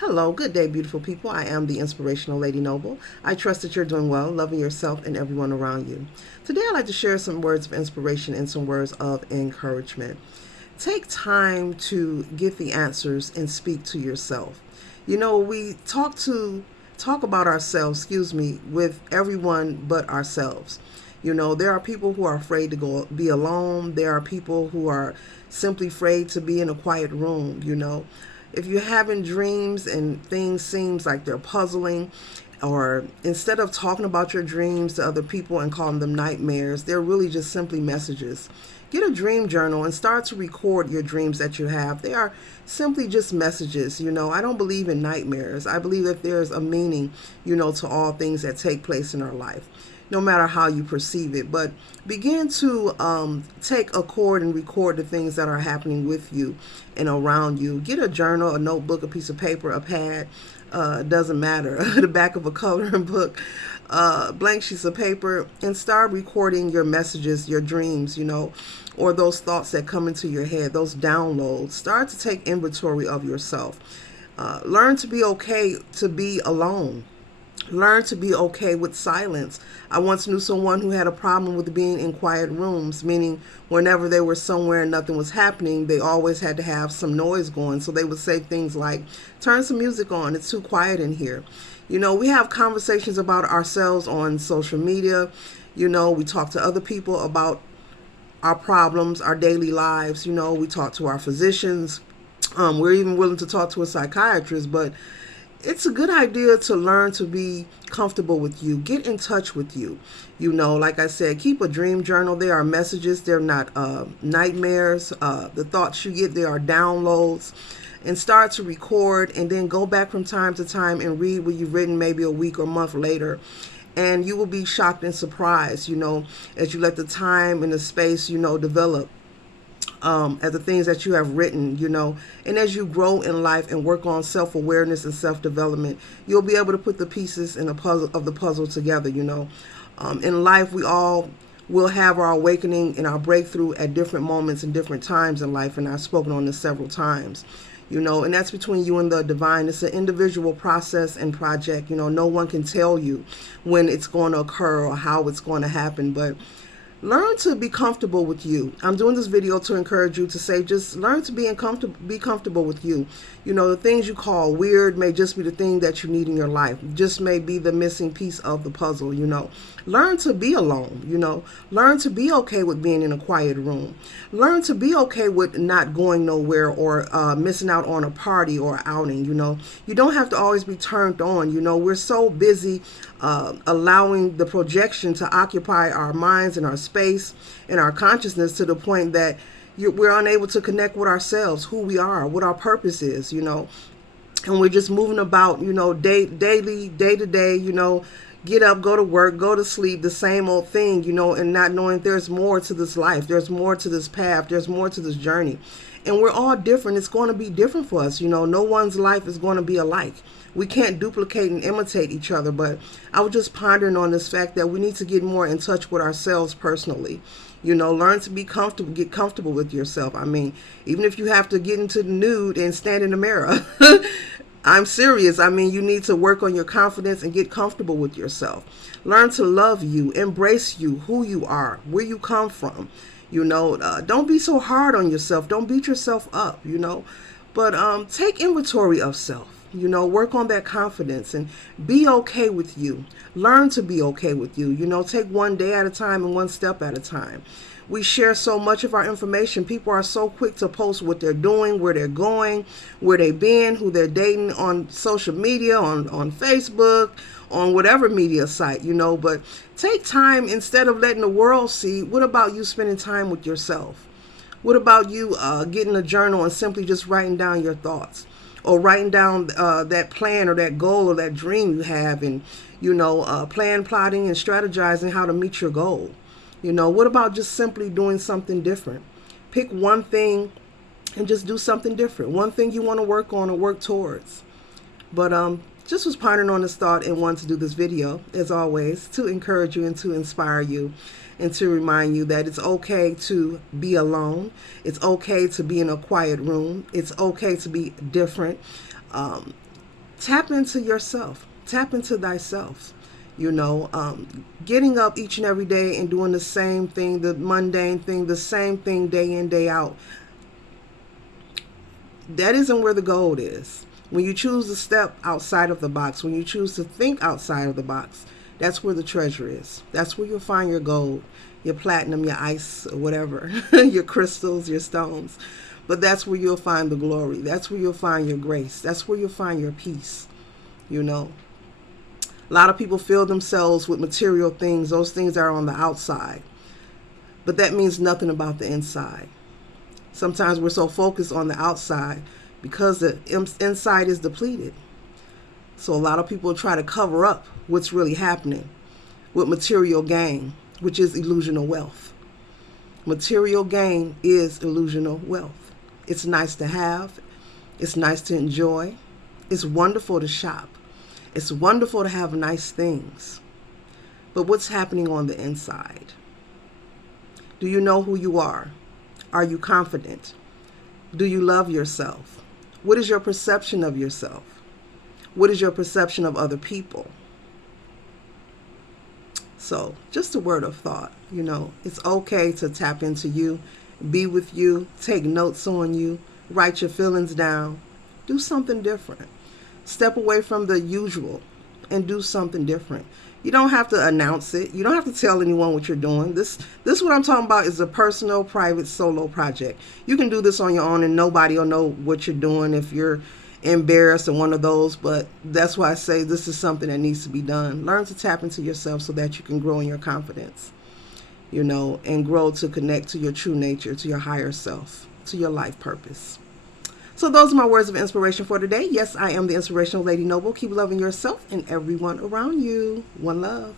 Hello, good day, beautiful people. I am the inspirational Lady Noble. I trust that you're doing well, loving yourself and everyone around you. Today, I'd like to share some words of inspiration and some words of encouragement. Take time to get the answers and speak to yourself. We talk about ourselves, with everyone but ourselves. There are people who are afraid to go be alone. There are people who are simply afraid to be in a quiet room. If you're having dreams and things seems like they're puzzling, or instead of talking about your dreams to other people and calling them nightmares, they're really just simply messages. Get a dream journal and start to record your dreams that you have. They are simply just messages. I don't believe in nightmares. I believe that there's a meaning, to all things that take place in our life, no matter how you perceive it. But begin to take a cord and record the things that are happening with you and around you. Get a journal, a notebook, a piece of paper, a pad. Doesn't matter. The back of a coloring book, blank sheets of paper, and start recording your messages, your dreams, or those thoughts that come into your head, those downloads. Start to take inventory of yourself. Learn to be okay to be alone. Learn to be okay with silence. I once knew someone who had a problem with being in quiet rooms, meaning whenever they were somewhere and nothing was happening, they always had to have some noise going. So they would say things like, turn some music on, it's too quiet in here. We have conversations about ourselves on social media. We talk to other people about our problems, our daily lives. We talk to our physicians. We're even willing to talk to a psychiatrist, but it's a good idea to learn to be comfortable with you. Get in touch with you. Like I said, keep a dream journal. They are messages. They're not nightmares. The thoughts you get, they are downloads. And start to record and then go back from time to time and read what you've written maybe a week or month later. And you will be shocked and surprised, as you let the time and the space, develop at the things that you have written, and as you grow in life and work on self-awareness and self-development, you'll be able to put the pieces in the puzzle together. In life, we all will have our awakening and our breakthrough at different moments and different times in life, and I've spoken on this several times. And that's between you and the divine. It's an individual process and project. No one can tell you when it's going to occur or how it's going to happen, but learn to be comfortable with you. I'm doing this video to encourage you to say, just learn to be comfortable with you. The things you call weird may just be the thing that you need in your life. Just may be the missing piece of the puzzle. Learn to be alone. Learn to be okay with being in a quiet room. Learn to be okay with not going nowhere or missing out on a party or outing. You don't have to always be turned on. We're so busy allowing the projection to occupy our minds and our space and our consciousness to the point that we're unable to connect with ourselves, who we are, what our purpose is, and we're just moving about, day to day, get up, go to work, go to sleep, the same old thing, and not knowing there's more to this life, there's more to this path, there's more to this journey. And we're all different. It's going to be different for us. No one's life is going to be alike. We can't duplicate and imitate each other, but I was just pondering on this fact that we need to get more in touch with ourselves personally. Learn to be comfortable, get comfortable with yourself. I mean, even if you have to get into the nude and stand in the mirror, I'm serious. I mean, you need to work on your confidence and get comfortable with yourself. Learn to love you, embrace you, who you are, where you come from. Don't be so hard on yourself. Don't beat yourself up, but take inventory of self. Work on that confidence and be okay with you. Learn to be okay with you. Take one day at a time and one step at a time. We share so much of our information. People are so quick to post what they're doing, where they're going, where they've been, who they're dating on social media, on Facebook, on whatever media site, but take time instead of letting the world see. What about you spending time with yourself? What about you getting a journal and simply just writing down your thoughts? Or writing down that plan or that goal or that dream you have, and plan, plotting, and strategizing how to meet your goal. What about just simply doing something different? Pick one thing and just do something different. One thing you want to work on or work towards. But just was pondering on this thought and wanted to do this video, as always, to encourage you and to inspire you and to remind you that it's okay to be alone. It's okay to be in a quiet room. It's okay to be different. Tap into yourself. Tap into thyself. You know, getting up each and every day and doing the same thing, the mundane thing, the same thing day in, day out. That isn't where the gold is. When you choose to step outside of the box, when you choose to think outside of the box, that's where the treasure is. That's where you'll find your gold, your platinum, your ice, or whatever, your crystals, your stones. But that's where you'll find the glory. That's where you'll find your grace. That's where you'll find your peace. You know, a lot of people fill themselves with material things. Those things are on the outside. But that means nothing about the inside. Sometimes we're so focused on the outside because the inside is depleted. So a lot of people try to cover up what's really happening with material gain, which is illusional wealth. Material gain is illusional wealth. It's nice to have. It's nice to enjoy. It's wonderful to shop. It's wonderful to have nice things. But what's happening on the inside? Do you know who you are? Are you confident? Do you love yourself? What is your perception of yourself? What is your perception of other people? So, just a word of thought. You know, it's okay to tap into you, be with you, take notes on you, write your feelings down, do something different. Step away from the usual and do something different. You don't have to announce it. You don't have to tell anyone what you're doing. This what I'm talking about is a personal, private, solo project. You can do this on your own and nobody will know what you're doing if you're embarrassed or one of those, but that's why I say this is something that needs to be done. Learn to tap into yourself so that you can grow in your confidence, you know, and grow to connect to your true nature, to your higher self, to your life purpose. So those are my words of inspiration for today. Yes, I am the Inspirational Lady Noble. Keep loving yourself and everyone around you. One love.